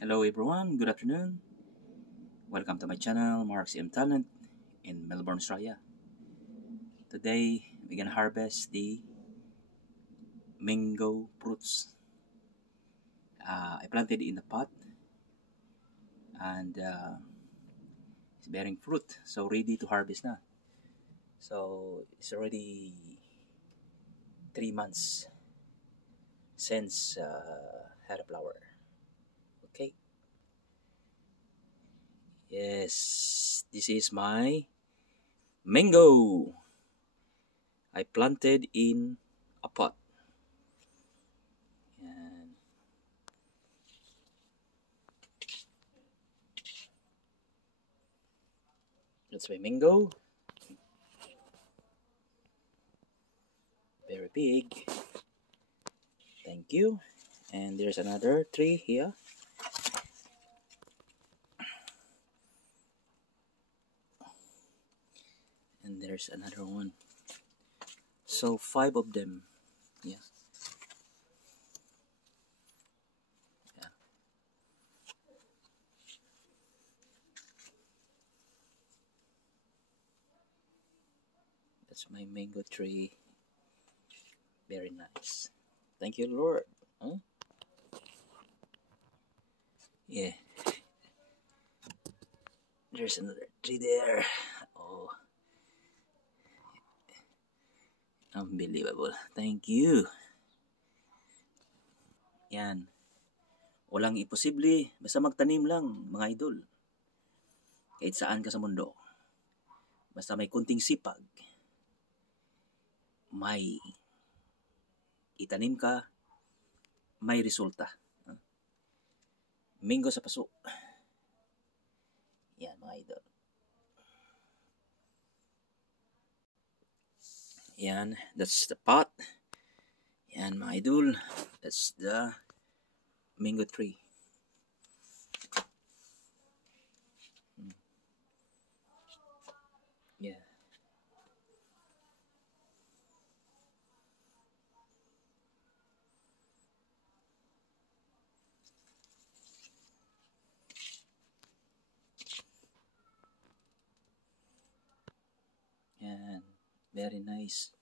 Hello everyone, good afternoon. Welcome to my channel, Mark's M Talent in Melbourne, Australia. Today, we're gonna harvest the mango fruits. I planted in a pot and it's bearing fruit, so ready to harvest now. So it's already 3 months since had a flower. Okay. Yes, this is my mango. I planted in a pot. And that's my mango. Very big. Thank you. And there's another tree here. And there's another one. So 5 of them. Yeah. Yeah. That's my mango tree. Very nice. Thank you, Lord. Huh? Yeah. There's another tree there. Oh. Unbelievable. Thank you. Yan. Walang imposible. Basta magtanim lang, mga idol. Kahit saan ka sa mundo. Basta may kunting sipag. May itanim ka, may resulta. Mango sa paso. Yan, mga idol. Yan, that's the pot. Yan, mga idol. That's the mango tree. Yeah. Yan, very nice.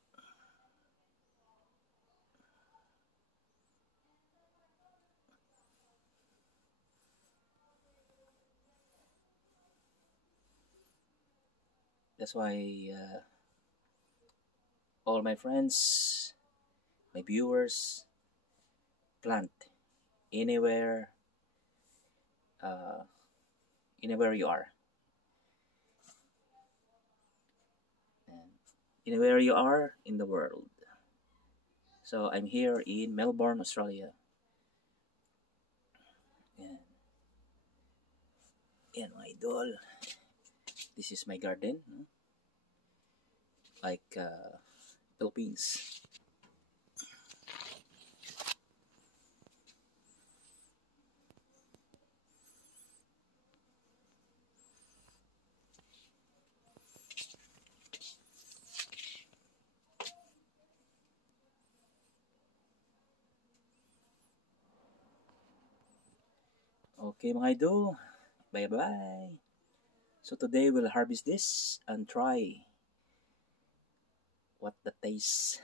That's why all my friends, my viewers, plant anywhere, anywhere you are. And anywhere you are in the world. So I'm here in Melbourne, Australia. Yan. Yan, my idol. This is my garden. Like Philippines. Okay, mga idol. Bye-bye. So today we'll harvest this and try what the taste.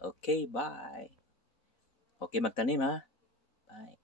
Okay, bye. Okay, magtanim ha. Bye.